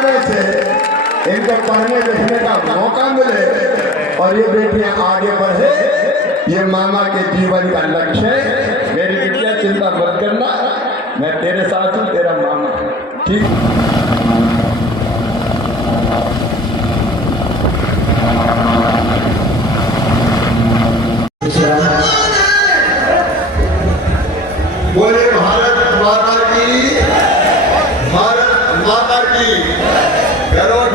आने से इनको पढ़ने लिखने का मौका मिले और ये बेटियां आगे बढ़े, ये मामा के जीवन का लक्ष्य है। मेरी बेटियां चिंता मत करना, मैं तेरे साथ हूँ, तेरा मामा, ठीक। बोले भारत माता की, भारत माता की, करोड़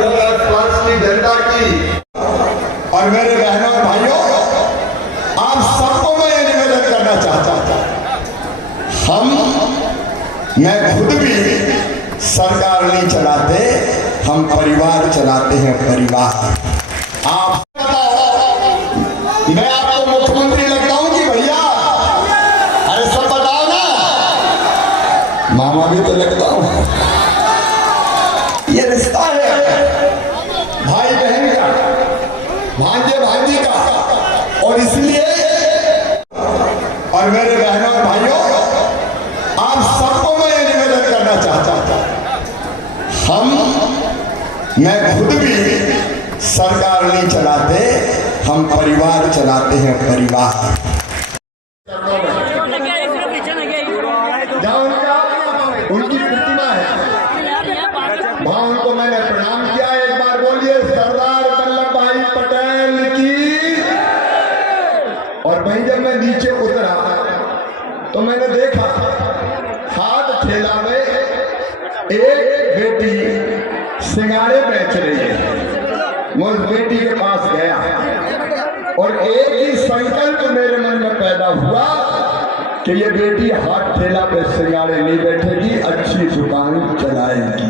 की जनता की। और मेरे बहनों और भाइयों, आप सबको मैं ये निवेदन करना चाहता मैं खुद भी सरकार नहीं चलाते, हम परिवार चलाते हैं, परिवार। आप मैं आपको मुख्यमंत्री लगता हूं कि भैया? अरे सब बताओ ना, मामा भी तो लगता हूं। ये रिश्ता है भाई बहन का, भांजे भांजी का। और इसलिए और मेरे बहनों और भाइयों, आप सबको मैं ये निवेदन करना चाहता मैं खुद भी सरकार नहीं चलाते, हम परिवार चलाते हैं, परिवार। जहाँ उनकी प्रतिमा है वहां उनको मैंने प्रणाम किया। एक बार बोलिए सरदार वल्लभ भाई पटेल की। और वहीं जब मैं नीचे उतरा तो मैंने देखा हाथ ठेला में एक बेटी सिंगारे बेच रही है। मैं उस बेटी के पास गया और एक ही संकल्प मेरे मन में पैदा हुआ कि ये बेटी हाथ ठेला पे सिंगारे नहीं बैठेगी, अच्छी दुकान चलाएगी।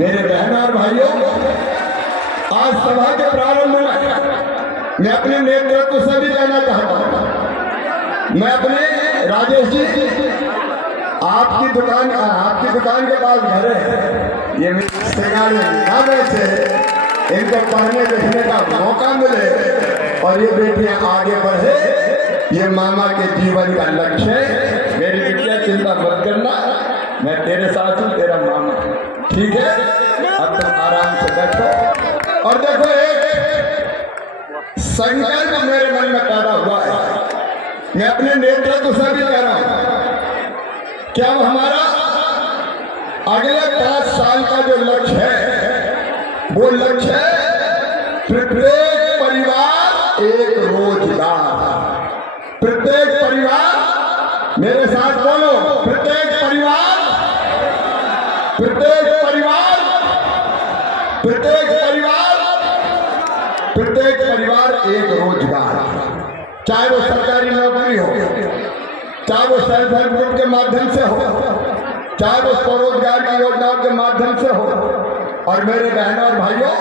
मेरे बहनों और भाइयों, आज सभा के प्रारंभ में मैं अपने नेतृत्व से भी कहना चाहता हूँ, मैं अपने राजेश जी, आपकी दुकान के पास घर है, ये सिंगारे ना बेचे, इनको पढ़ने लिखने का मौका मिले और ये बेटियां आगे बढ़े, ये मामा के जीवन का लक्ष्य है। मेरी बेटियां चिंता मत करना, मैं तेरे साथ हूँ, तेरा मामा, ठीक है। अब तुम आराम से बैठो। और देखो, एक संकल्प मेरे मन में पैदा हुआ है, मैं अपने नेतृत्व से भी कह रहा हूँ, क्या हमारा अगले 5 साल का जो लक्ष्य है, वो लक्ष्य है प्रत्येक परिवार एक रोजगार। प्रत्येक परिवार, मेरे साथ बोलो, प्रत्येक परिवार एक रोजगार। चाहे वो सरकारी नौकरी हो, चाहे वो सेल्फ हेल्प ग्रुप के माध्यम से हो, चाहे वो स्वरोजगार की योजनाओं के माध्यम से हो। और मेरे बहनों और भाइयों,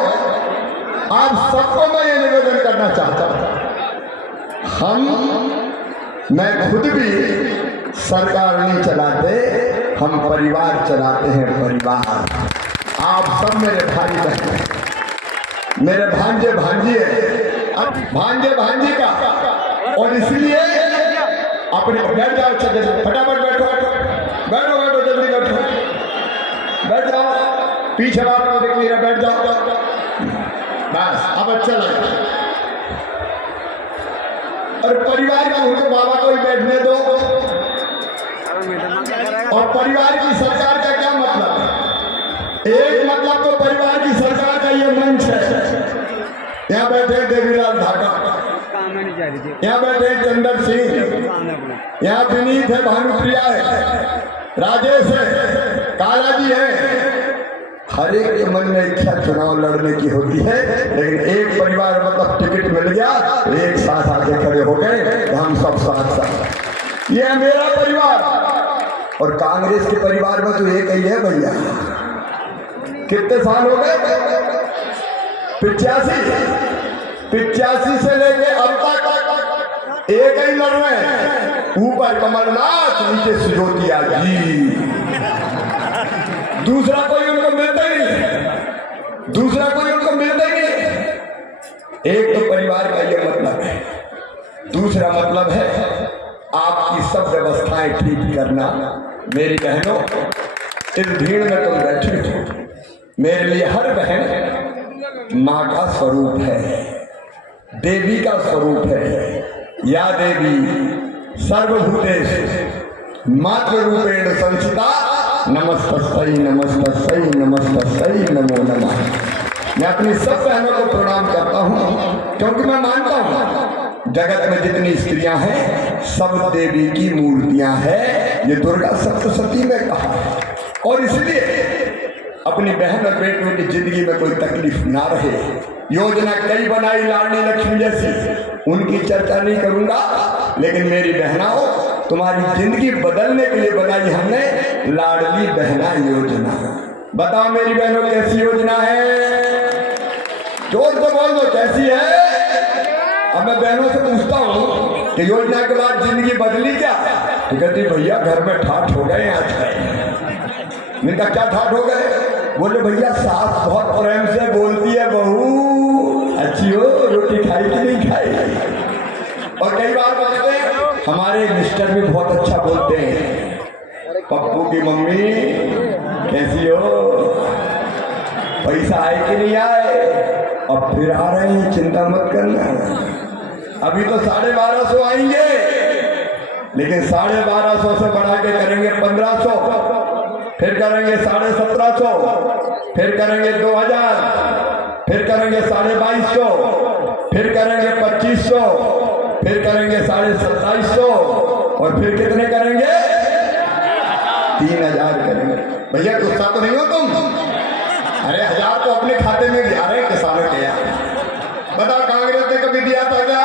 आप सबको मैं ये निवेदन करना चाहता मैं खुद भी सरकार नहीं चलाते, हम परिवार चलाते हैं, परिवार। आप सब मेरे भाई बहन, मेरे भांजे भांजी है, भांजे भांजी का। और इसलिए अपने बैठ जाओ, फटाफट बैठो, बैठो बैठो, जल्दी बैठो, बैठ जाओ, पीछे बात को देख लीजिए, बैठ जाओ बस। अब अच्छा लगे। और परिवार के उनको बाबा को ही बैठने दो। और परिवार की सरकार का क्या मतलब है? एक मतलब तो परिवार की सरकार का ये मंच है। यहाँ बैठे देवीलाल ढाका, यहाँ बैठे चंदर सिंह, यहाँ विनीत है, भानुप्रिया है, राजेश है, कालाजी है। हर एक के मन में इच्छा चुनाव लड़ने की होती है, लेकिन एक परिवार मतलब टिकट मिल गया, एक साथ आके खड़े हो गए, हम सब साथ। ये है मेरा परिवार। और कांग्रेस के परिवार में तो एक ही है भैया। कितने साल हो गए? 85 से लेके अब तक एक ही लड़ रहे हैं। ऊपर कमलनाथ, नीचे सिसोदिया जी। दूसरा कोई उनको मिलता ही नहीं, दूसरा कोई उनको मिलता ही नहीं। एक तो परिवार का ये मतलब है, दूसरा मतलब है आपकी सब व्यवस्थाएं ठीक करना। मेरी बहनों, इस भीड़ में तुम बैठे हो, मेरे लिए हर बहन माँ का स्वरूप है, देवी का स्वरूप है। या देवी सर्वभूतेषु मातृरूपेण संस्थिता नमस्तस्यै नमस्तस्यै नमस्तस्यै नमो नमः। मैं अपनी सब बहनों को प्रणाम करता हूँ, क्योंकि मैं मानता हूँ जगत में जितनी स्त्रियां हैं सब देवी की मूर्तियां हैं। ये दुर्गा सप्तशती में कहा है। और इसलिए अपनी बहन और बेटियों की जिंदगी में कोई तकलीफ ना रहे। योजना कई बनाई लाडली लक्ष्मी जैसी, उनकी चर्चा नहीं करूंगा, लेकिन मेरी बहनाओं तुम्हारी जिंदगी बदलने के लिए बनाई हमने लाडली बहना योजना। बताओ मेरी बहनों कैसी योजना है? जोर से बोल दो कैसी है। अब मैं बहनों से पूछता हूँ कि योजना के बाद जिंदगी बदली क्या? तो कहती भैया घर में ठाठ हो गए आज। मैंने कहा क्या ठाठ हो गए? बोले भैया सास बहुत प्रेम से बोलती है, बहू अच्छी हो, रोटी खाई कि नहीं खाई। और कई बार बोलते हैं हमारे मिस्टर भी बहुत अच्छा बोलते हैं, पप्पू की मम्मी कैसी हो, पैसा आए कि नहीं आए? अब फिर आ रहे हैं, चिंता मत करना। अभी तो 1250 आएंगे, लेकिन 1250 से बढ़ा के करेंगे 1500, फिर करेंगे 1750, फिर करेंगे 2000, फिर करेंगे 2250, फिर करेंगे 2500, फिर करेंगे 2750, और फिर कितने करेंगे? 3000 करेंगे। भैया गुस्सा तो नहीं हो तुम? अरे 1000 तो अपने खाते में जा रहे हैं किसानों के यहाँ। बताओ कांग्रेस ने कभी दिया था क्या?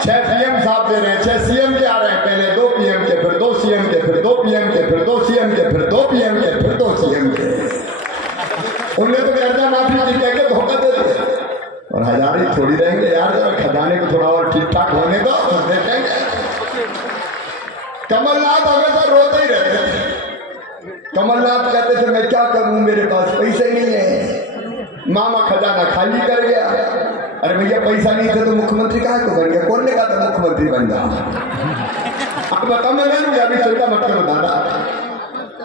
6 PM साहब दे रहे हैं, 6 CM के आ रहे हैं, पहले 2 PM के, फिर 2 CM के, फिर 2 PM के, फिर 2 CM के, फिर 2 PM के, फिर 2 CM के। उनने तो कर्जा माफी नहीं कह के धोखा दे दिया। और 1000 ही थोड़ी रहेंगे यार, जरा खजाने को थोड़ा और ठीक ठाक होने दो, देखेंगे। कमलनाथ हमेशा रोते ही रहते थे। कमलनाथ कहते थे मैं क्या करूं, मेरे पास पैसे नहीं है, मामा खजाना खाली कर गया। अरे भैया पैसा नहीं थे तो मुख्यमंत्री कहाँ को बन गया? कौन ने कहा था मुख्यमंत्री बन जा? अब बताओ, मैं ले लूंगा, अभी चिंता मत करो दादा।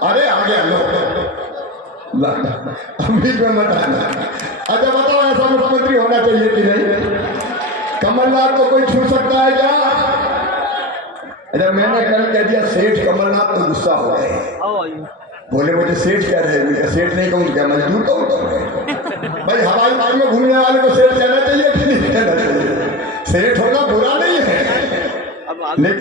अरे आ गया लो, अभी में मत आना। अच्छा बताओ ऐसा मुख्यमंत्री होना चाहिए कि नहीं? कमलनाथ को कोई छू सकता है क्या? अच्छा मैंने कल कह दिया सेठ कमलनाथ, तो गुस्सा हो गए, बोले मुझे सेठ कह रहे हैं। सेठ नहीं कहूँ क्या, मजदूर कहूँ? भाई हवाई जहाज में घूमने वाले को सेठ कहना चाहिए कि नहीं कहना चाहिए? सेठ होना बुरा नहीं है, लेकिन